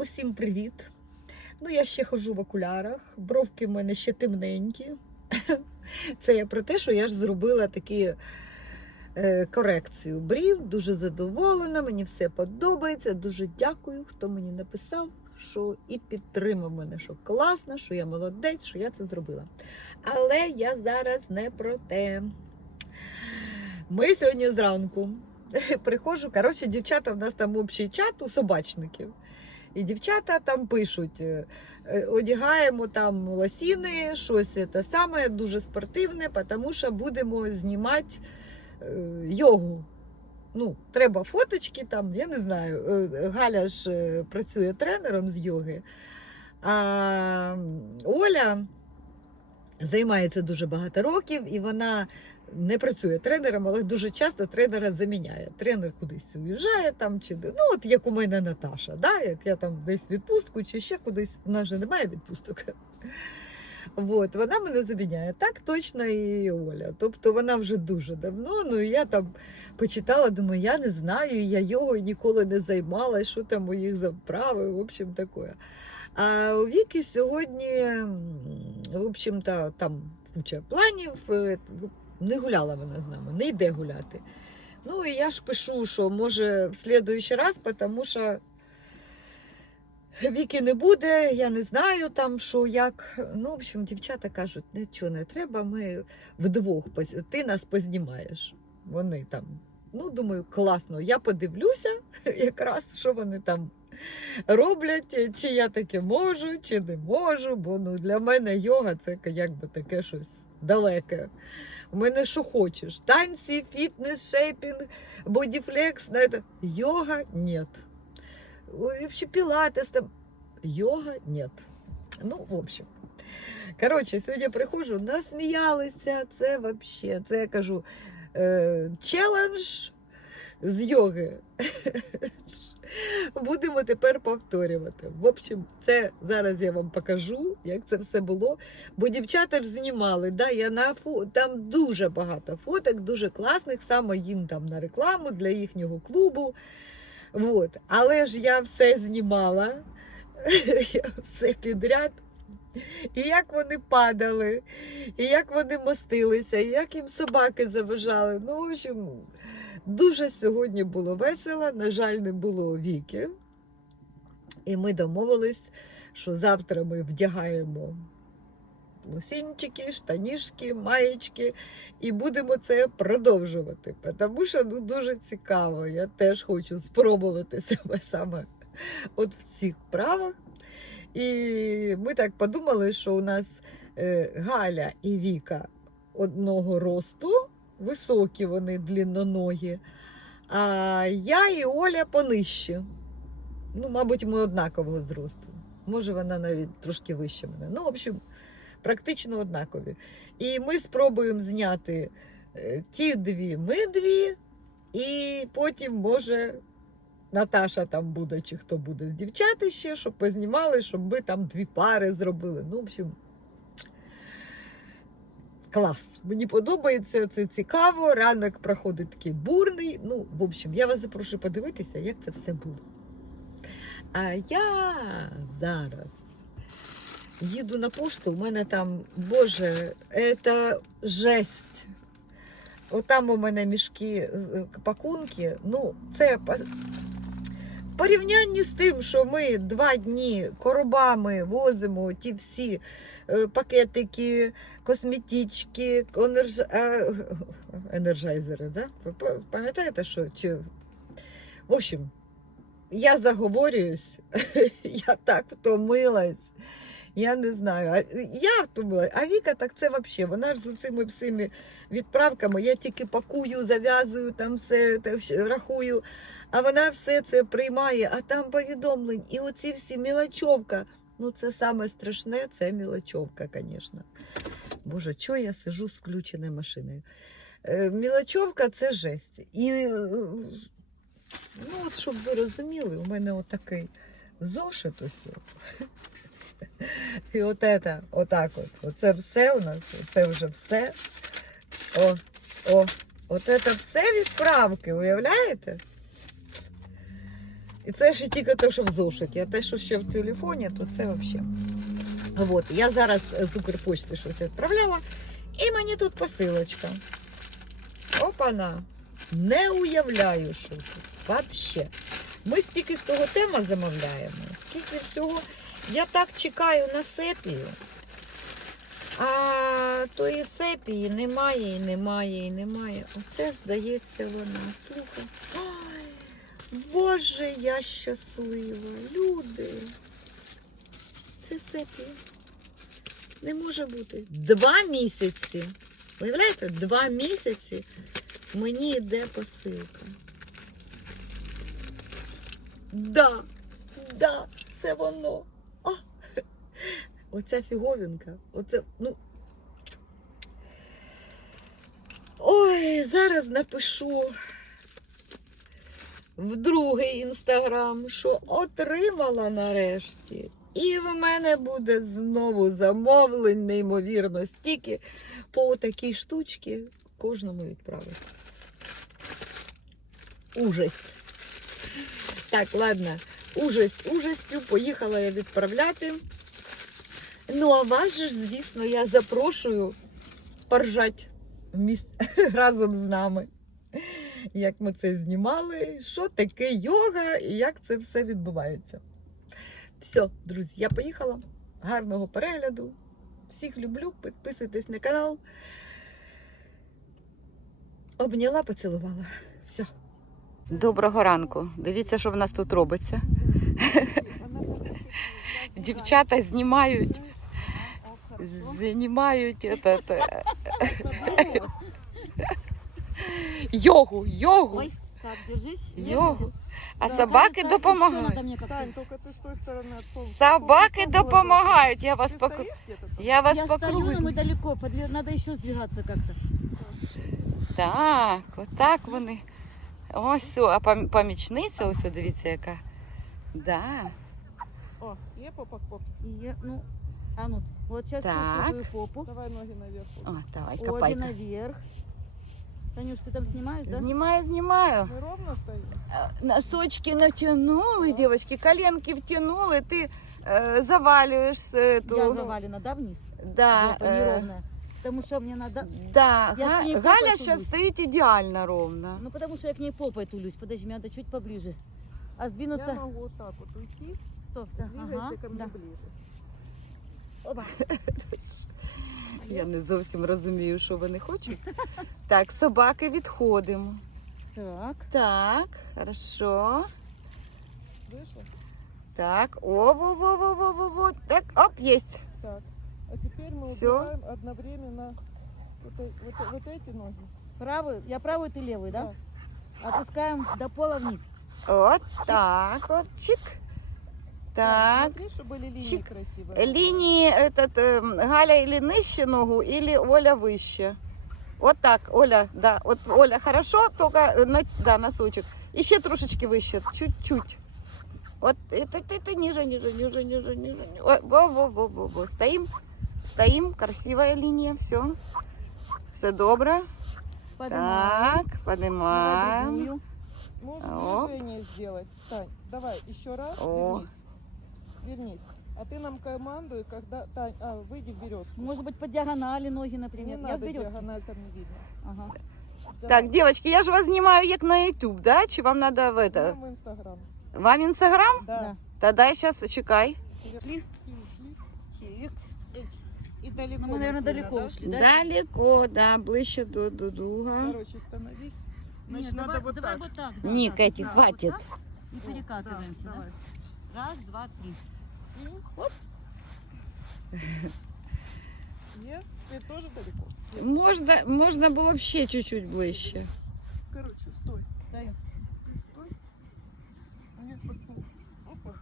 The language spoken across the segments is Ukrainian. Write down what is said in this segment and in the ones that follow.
усім привіт. Ну, я ще ходжу в окулярах, бровки в мене ще темненькі. Це я про те, що я ж зробила такі е, корекцію брів, дуже задоволена, мені все подобається. Дуже дякую, хто мені написав, що і підтримав мене, що класно, що я молодець, що я це зробила. Але я зараз не про те. Ми сьогодні зранку приходжу. Коротше, дівчата, в нас там общий чат у собачників. І дівчата там пишуть, е, е, одягаємо там лосіни, щось те саме, дуже спортивне, тому що будемо знімати е, йогу. Ну, треба фоточки там, я не знаю. Галя ж працює тренером з йоги. А Оля займається дуже багато років, і вона не працює тренером, але дуже часто тренера заміняє. Тренер кудись уїжджає там, чи ну от як у мене Наташа, да? як я там десь відпустку чи ще кудись, у нас же немає відпусток. От, вона мене заміняє. Так точно і Оля. Тобто вона вже дуже давно. Ну і я там почитала, думаю, я не знаю, я його ніколи не займалася, що там у їх за вправи, в общем, таке. А у Віки сьогодні, в общем-то, там куча планів. Не гуляла вона з нами, не йде гуляти. Ну і я ж пишу, що може в слідуючий раз, тому що Віки не буде, я не знаю там, що як. Ну, в общем, дівчата кажуть, нічого не треба, ми вдвох ти нас познімаєш. Вони там. Ну, думаю, класно. Я подивлюся, якраз що вони там роблять, чи я таке можу, чи не можу. Бо ну, для мене йога це якби таке щось далеке. У мене що хочеш: танці, фітнес, шейпінг, бодіфлекс. на. Йога нет. Вообще пілатес там. Йога нет. Ну, в общем. Коротше, сьогодні приходжу, насміялися. Це вообще, це я кажу, е, челендж з йоги. Будемо тепер повторювати. В общем, це зараз я вам покажу, як це все було. Бо дівчата ж знімали. Да, я на фо... Там дуже багато фоток, дуже класних, саме їм там на рекламу для їхнього клубу. Вот. Але ж я все знімала, я все підряд. І як вони падали, і як вони мостилися, і як їм собаки заважали. Ну, в общем, дуже сьогодні було весело. На жаль, не було віки. І ми домовились, що завтра ми вдягаємо лосінчики, штанішки, маєчки, і будемо це продовжувати. Тому що ну, дуже цікаво. Я теж хочу спробувати себе саме от в цих вправах. І ми так подумали, що у нас е, Галя і Віка одного росту, високі вони длинноногі, а я і Оля понижче. Ну, мабуть, ми однакового зросту. Може, вона навіть трошки вище мене. Ну, в общем, практично однакові. І ми спробуємо зняти е, ті дві, ми дві, і потім, може, Наташа там буде, чи хто буде з дівчат ще, щоб познімали, щоб ми там дві пари зробили. Ну, в общем, клас. Мені подобається, це цікаво. Ранок проходить такий бурний. Ну, в общем, я вас запрошую подивитися, як це все було. А я зараз їду на пошту, у мене там, боже, це жесть. Отам у мене мішки пакунки. Ну, це порівнянні з тим, що ми два дні коробами возимо ті всі е, пакетики, косметички, конерж... е, енерджайзери, да? Пам'ятаєте, що? Чи... В общем, я заговорююсь, я так втомилась. Я не знаю. Я втомилась. А Віка так це взагалі. Вона ж з цими всіми відправками. Я тільки пакую, зав'язую, там все рахую. А вона все це приймає, а там повідомлень. І оці всі мілочовка. Ну, це саме страшне, це мілочовка, звісно. Боже, чого я сижу з включеною машиною? Е, Мілочовка це жесть. І е, ну, от щоб ви розуміли, у мене отакий зошит ось. І от це, отак от. Оце все у нас, це вже все. О, о, от це все відправки, уявляєте? І це ще тільки те, що в зошиті, а те, що ще в телефоні, то це взагалі. От, я зараз з Укрпочти щось відправляла, і мені тут посилочка. Опана! Не уявляю, що тут. Вообще. Ми стільки з того тема замовляємо, скільки всього. Я так чекаю на сепію. А тої сепії немає і немає і немає. Оце здається вона. Слухай. Боже, я щаслива. Люди. Це сепія. Не може бути. Два місяці. Уявляєте, два місяці мені йде посилка. Да, да, це воно. О, оця фіговінка. Оце, ну. Ой, зараз напишу в другий інстаграм, що отримала нарешті. І в мене буде знову замовлень, неймовірно, стільки по такій штучці кожному відправити. Ужасть. Так, ладно, ужасть, ужастю, поїхала я відправляти. Ну, а вас же ж, звісно, я запрошую поржать вміст... разом з нами. Як ми це знімали, що таке йога і як це все відбувається. Все, друзі, я поїхала. Гарного перегляду. Всіх люблю, підписуйтесь на канал. Обняла, поцілувала. Все. Доброго ранку. Дивіться, що в нас тут робиться. Дівчата знімають, знімають этот, е, йогу, йогу, Ой, так, держись. йогу. А Да, собаки Тань, Тань, допомагають. еще надо мне как-то. Тань, только ты с той стороны от солнца. Собаки Солнце светит. допомагають. Я вас Ты покру... стоишь где-то там? Я вас Я по стою, кругу. но мы далеко, подве- надо еще сдвигаться как-то. Так, отак вони. Ось, все, а пом- помічниця, ось, дивіться, яка. Да. О, є попа поп. И я, ну, а ну, вот сейчас Так. чувствую попу. Давай ноги наверх. О, давай, Обе копай. наверх. Танюш, ты там снимаешь, да? Знімаю, знімаю. Мы ровно стоим? Е, Носочки натянули, девочки, коленки втянули, ти е, завалюєш эту... Я завалена, да, вниз? Да, Это е, неровная. Потому что мне надо... да. Я Га- с ней Галя попой сейчас тулюсь. стоит идеально ровно. Ну, потому что я к ней попой тулюсь. Подожди, мне надо чуть поближе. А Я сдвинуться... могу вот так вот уйти. Стоп, да, Двигайся ага, ко мне да. ближе. Опа. Я не зовсім розумію, що вони хочуть. Так, собаки відходимо. Так. Так, хорошо. Вышла? Так, о, во, во, во, во, во, во. Так, оп, есть. Так. А теперь мы Всё. убираем одновременно вот, э- вот, э- вот эти ноги. Правую, я правую, ты левую, да? Опускаем до пола вниз. Вот так, вот, чик. Так. Смотри, чтобы были линии Чик. красивые. Лінії этот, ем, Галя или нижче ногу, или Оля выше. Вот так, Оля, да. Вот Оля, хорошо, только э, на, да, носочек. Еще трошечки выше, чуть-чуть. Вот это, это, это ниже, ниже, ниже, ниже, ниже. ни- О, Во, во, во, во, во. Стоим, стоим, красивая линия, все. Все добре. Поднимаем. Так, поднимаем. На другую. Можно Оп. движение сделать. Тань, давай еще раз. О. Вернись. Вернись. А ты нам командуй, когда... Тань, а, выйди в березку. Может быть, по диагонали ноги, Не например. я надо в березке. диагональ, там не видно. Ага. Давай. Так, девочки, я же вас знімаю як на YouTube, да? Чи вам надо в это? Нам Инстаграм. Вам Інстаграм? Да. Тогда сейчас чекай. Шли. Ушли. И далеко. Ну, мы, наверное, не далеко да? ушли, да? Далеко, да, ближче до, до друга. Короче, становись. Значит, Нет, надо давай, вот давай так. вот так. да, Не, так, Кэти, да, хватит. вот так И перекатываемся, да, да? давай. Раз, два, три. И Оп. Нет, ты тоже далеко. Нет. Можна, можна було б ще чуть-чуть ближче. Короче, стой. Ты стой. Нет, вот тут. Опа.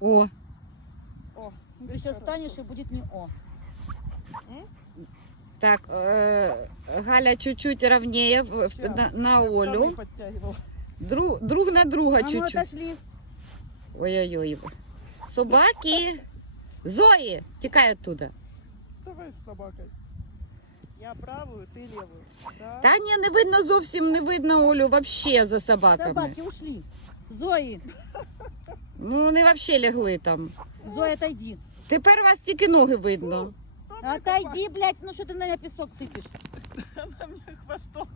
О, О, Ну, Ты сейчас хорошо. станешь и будет не О. М? так, е, Галя чуть-чуть ровнее Щас, на, на Олю. Друг, друг на друга А ну чуть-чуть. Ой-ой-ой. Собаки. Зої, тікай оттуда. Давай с собакой. Я правую, ты левую. Да? Та ні, не видно зовсім, не видно Олю вообще за собаками. Собаки ушли. Зои. Ну, вони взагалі лягли там. Зоя, отойди. Тепер у вас тільки ноги видно. Кто мне Отойди, блядь, ну что ты на меня песок сыпешь? копает? Она мне хвостом.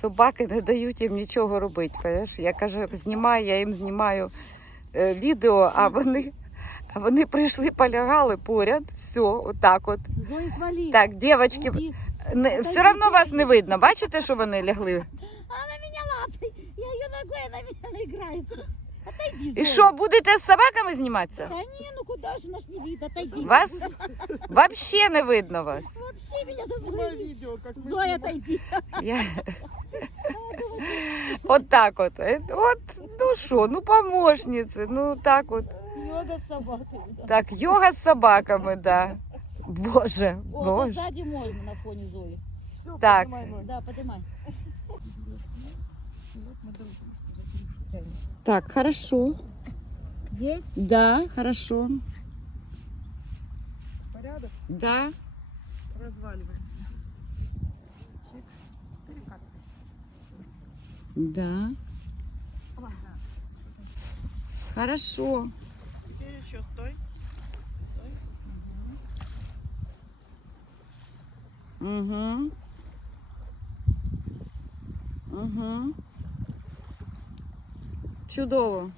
Собаки не дають їм нічого робити. Понимаєш? Я кажу, знімаю, я їм знімаю е, відео, а вони, а вони прийшли, полягали поряд. Все, отак от. Так, дівчатки, не, все одно вас не видно. Бачите, що вони лягли? Вона мене лапить, Я її ногой, она меня наиграется. Отойди, Зоя. І що, будете з собаками зніматися? Да не, ну куда же наш не вид, отойди. Вас взагалі не видно вас. Вообще меня Снимай зазвали. видео, как мы Зоя, снимаем. отойди. Я... От так от. Е, От, ну що, ну помощниці, ну так от. Йога с собакой. да. Так, йога з собаками, да. Боже, О, боже. сзади можно на фоне Зои. Всё, Так. поднимай ноги. Да, поднимай. Вот мы дружим. Так, хорошо. Есть? Да, хорошо. Порядок? Да. Разваливаемся. Да. Ага. Хорошо. Теперь еще стой. Стой. Угу. Угу. Чудово.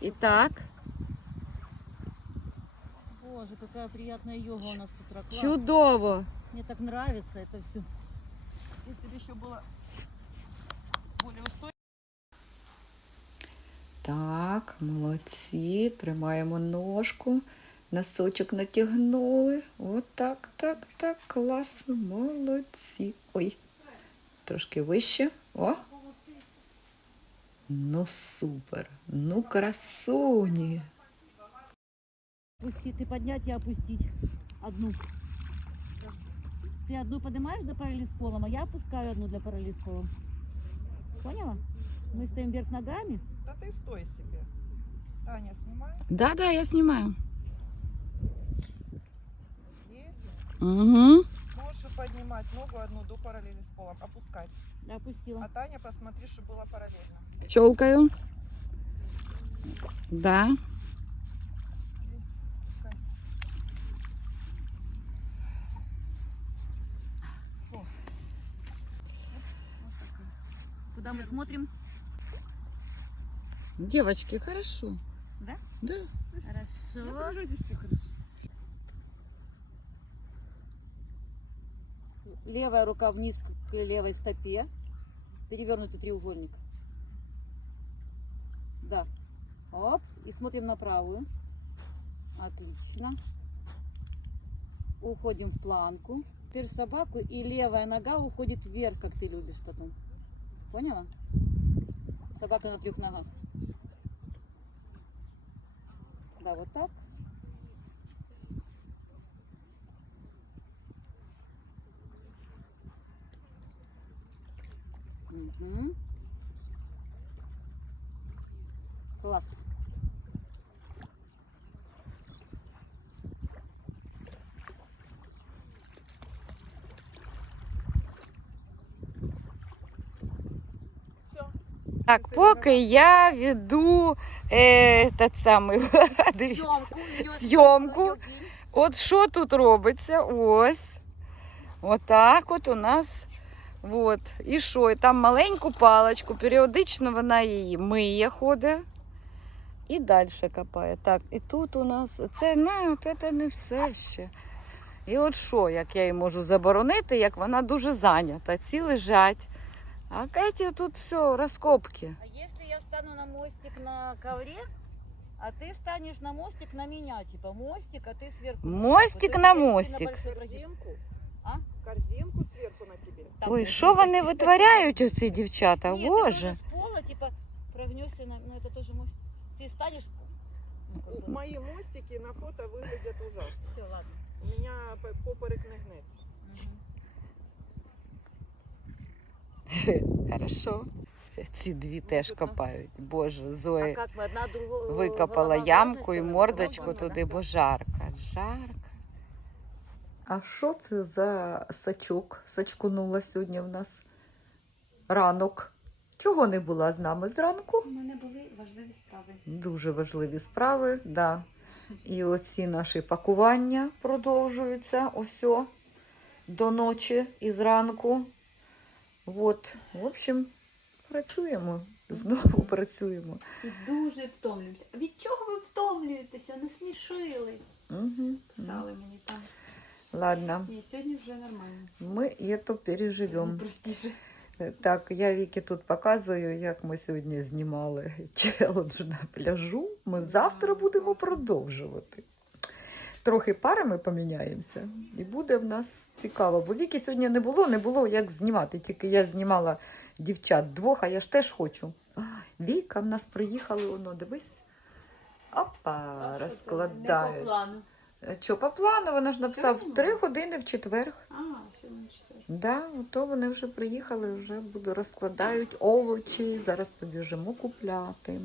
І так, Боже, какая приятная йога у нас с утра. Класс. чудово. Мне так нравится это все. Если бы еще было более устойчиво. Так, молодці. Тримаємо ножку. Носочок натягнули. Отак, так, так, класно. Молодці. Ой, трошки вище. О. Ну супер. Ну красуні. Пусти, ты поднять и опустить. Одну. Ты одну поднимаешь до параллели с полом, а я опускаю одну для параллели с полом. Поняла? Мы стоим вверх ногами. Да ты стой себе. Таня, снимай. Да, да, я знімаю. Есть. Угу. Можешь поднимать ногу одну до параллели с полом. Опускать. Да, опустила. А Таня, посмотри, чтобы было параллельно. Челкаю. Да. Куда мы смотрим? Девочки, хорошо. Да? Да. Хорошо. Хорошо. Левая рука вниз к левой стопе. Перевернутый треугольник. Да. Оп. И смотрим на правую. Отлично. Уходим в планку. Теперь собаку и левая нога уходит вверх, как ты любишь потом. Поняла? Собака на трех ногах. Да, вот так. Угу. Класс. Так, поки я веду е, тот самий зйомку. От що тут робиться? Ось. Отак от у нас. От. І що? І там маленьку паличку, періодично вона її миє, ходить І далі копає. Так, і тут у нас це не, от це не все ще. І от що, як я їй можу заборонити, як вона дуже зайнята. Ці лежать. А Кеті тут все, розкопки. А если я встану на мостик на ковре, а ты станешь на мостик на меня, типа мостик, а ты сверху. Мостик То на есть я мостик. большой прогиб. Корзинку. А? Корзинку сверху на тебе. Там Ой, вот що вони красиво. витворяють, оці дівчата? Нет, ты Боже. тоже с пола, типа, прогнешься на, ну это тоже мостик. Ты станешь, ну, как бы, Мои мостики на фото выглядят ужасно. все, ладно. У меня п- поперек не гнеться. Мгм. Хорошо. Ці дві теж Високо. копають. Боже, А Зої как мы одна другую викопала ямку і мордочку туди, бо жарко. Жарко. А що це за сачок? Сачкунула сьогодні в нас ранок. Чого не була з нами зранку? У мене були важливі справи. Дуже важливі справи, да. І оці наші пакування продовжуються осьо до ночі і зранку. От, в общем, працюємо. Знову працюємо. І дуже втомлюємося. Від чого ви втомлюєтеся? Не смішили. Угу. Писали мені там. Ладно, Ні, сьогодні вже нормально. ми це переживемо. Простіше. Так, я Вікі тут показую, як ми сьогодні знімали челендж на пляжу. Ми завтра будемо продовжувати. Трохи парами поміняємося, і буде в нас цікаво. Бо Віки сьогодні не було, не було як знімати. Тільки я знімала дівчат двох, а я ж теж хочу. Віка в нас приїхали, воно, дивись. Опа, розкладають. Плану. Що по плану? Вона ж написав Сьогодні? три години в четвер. А, сьогодні четвер. Да, то вони вже приїхали, вже буду розкладають овочі. Зараз побіжимо купляти.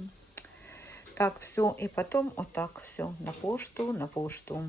Так, все, і потім отак, все, на пошту, на пошту.